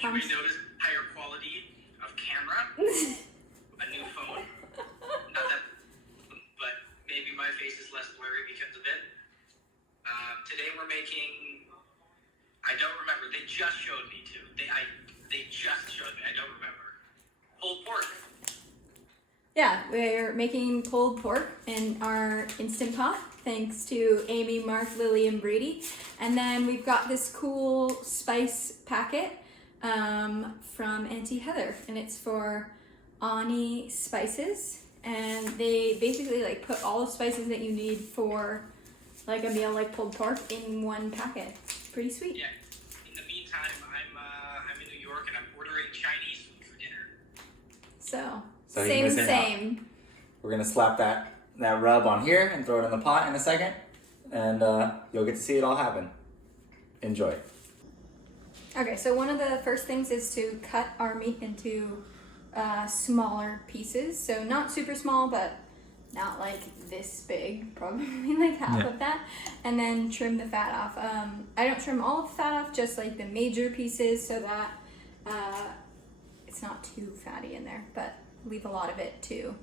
You may notice higher quality of camera, a new phone. Not that, but maybe my face is less blurry because of it. Today we're making, I don't remember, they just showed me too. They just showed me, I don't remember. Pulled pork. Yeah, we're making pulled pork in our Instant Pot, thanks to Amy, Mark, Lily, and Brady. And then we've got this cool spice packet from Auntie Heather, and it's for Ani spices. And they basically like put all the spices that you need for like a meal like pulled pork in one packet. Pretty sweet. Yeah. In the meantime, I'm in New York and I'm ordering Chinese food for dinner. So you're missing same. We're gonna slap that rub on here and throw it in the pot in a second, and you'll get to see it all happen. Enjoy. Okay, so one of the first things is to cut our meat into smaller pieces. So not super small, but not like this big, probably like half of that. And then trim the fat off. I don't trim all of the fat off, just like the major pieces so that it's not too fatty in there, but leave a lot of it to,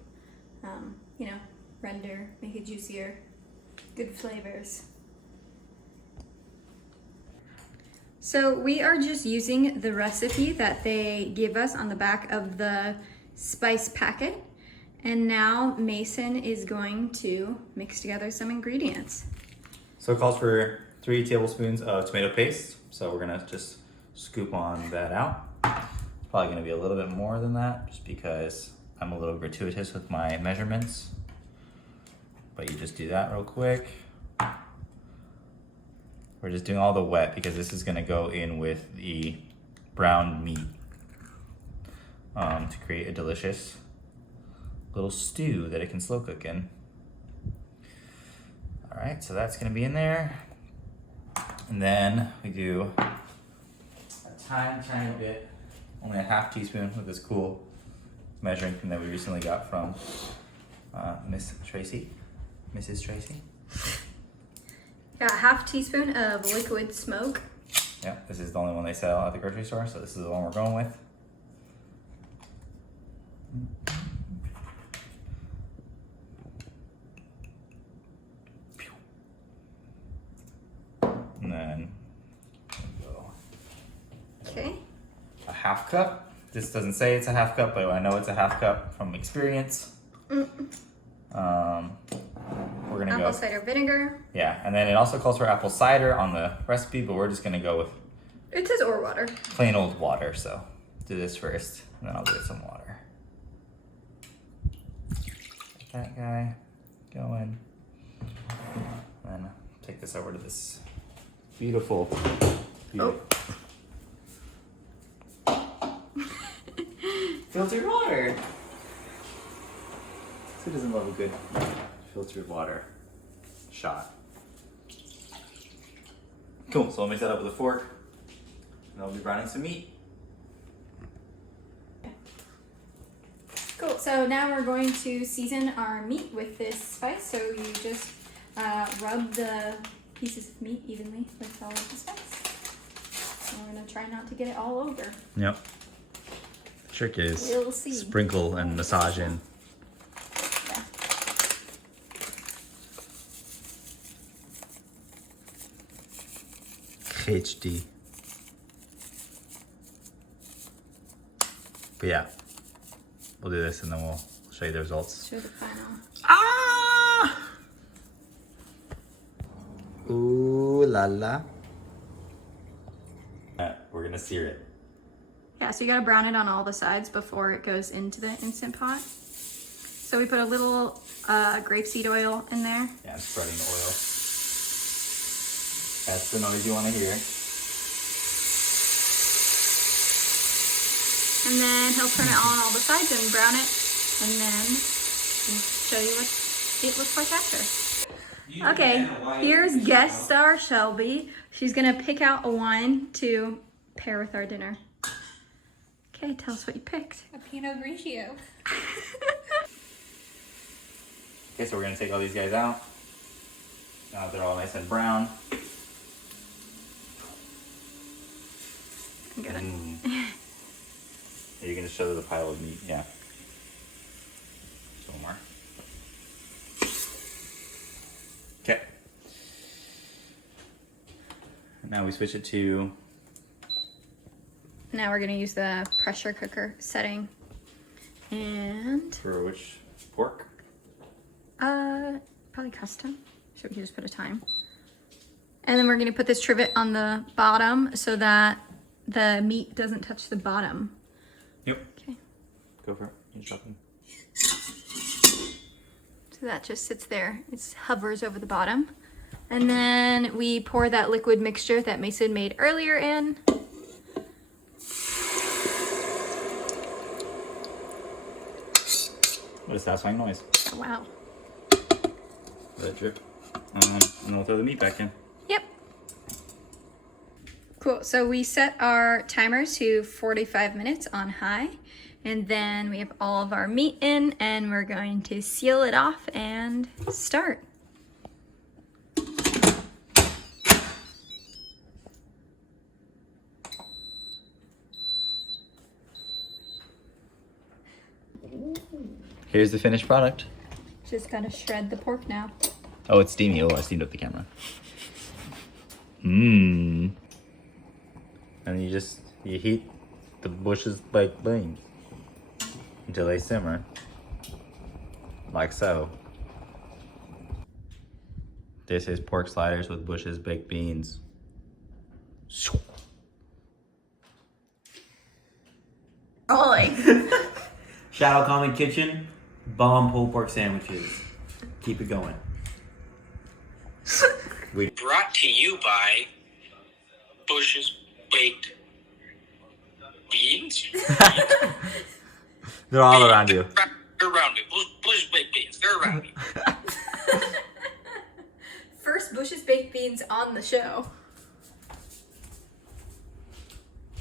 render, make it juicier, good flavors. So we are just using the recipe that they give us on the back of the spice packet. And now Mason is going to mix together some ingredients. So it calls for 3 tablespoons of tomato paste. So we're gonna just scoop on that out. It's probably gonna be a little bit more than that just because I'm a little gratuitous with my measurements. But you just do that real quick. We're just doing all the wet because this is gonna go in with the brown meat to create a delicious little stew that it can slow cook in. All right, so that's gonna be in there. And then we do a tiny bit, only a ½ teaspoon with this cool measuring thing that we recently got from Mrs. Tracy. Got a ½ teaspoon of liquid smoke. Yeah, this is the only one they sell at the grocery store, so this is the one we're going with. And then go Okay. a ½ cup. This doesn't say it's a ½ cup, but I know it's a ½ cup from experience. We're gonna Apple cider vinegar. Yeah, and then it also calls for apple cider on the recipe, but we're just gonna go with It says or water. plain old water. So do this first, and then I'll get some water. Get that guy going. Then take this over to this beautiful. Filtered water. Who doesn't love a good filtered water shot? Cool, so I'll mix that up with a fork, and I'll be browning some meat. Cool, so now we're going to season our meat with this spice. So you just rub the pieces of meat evenly with all of the spice. And we're gonna try not to get it all over. Yep. The trick is We'll see. sprinkle and massage in. Yeah. HD. But yeah, we'll do this and then we'll show you the results. Show the final. Ah! Ooh la la. We're gonna sear it. Yeah, so you gotta brown it on all the sides before it goes into the Instant Pot. So we put a little grapeseed oil in there. Yeah, I'm spreading the oil. That's the noise you want to hear. And then he'll turn it on all the sides and brown it. And then show you what it looks like after. Okay, here's guest star Shelby. She's gonna pick out a wine to pair with our dinner. Okay, tell us what you picked. A Pinot Grigio. Okay, so we're gonna take all these guys out. Now that they're all nice and brown. Good. Are you gonna show the pile of meat? Yeah. Just one more. Okay. Now we switch it to. Now we're gonna use the pressure cooker setting. And For which pork? probably custom. So we can just put a time. And then we're gonna put this trivet on the bottom so that the meat doesn't touch the bottom. Yep. Okay. Go for it. You drop them. So that just sits there. It hovers over the bottom. And then we pour that liquid mixture that Mason made earlier in. What a satisfying noise. Oh, wow. Let it drip. And we'll throw the meat back in. Yep. Cool. So we set our timer to 45 minutes on high. And then we have all of our meat in and we're going to seal it off and start. Here's the finished product. Just gotta shred the pork now. Oh, it's steamy. Oh, I steamed up the camera. Mmm. And you heat the Bush's baked beans until they simmer. Like so. This is pork sliders with Bush's baked beans. Oh, Shadow Common Kitchen, bomb pulled pork sandwiches. Keep it going. Brought to you by Bush's Baked Beans. They're all around you. They're around me. Bush's Baked Beans. They're around me. First Bush's baked beans on the show.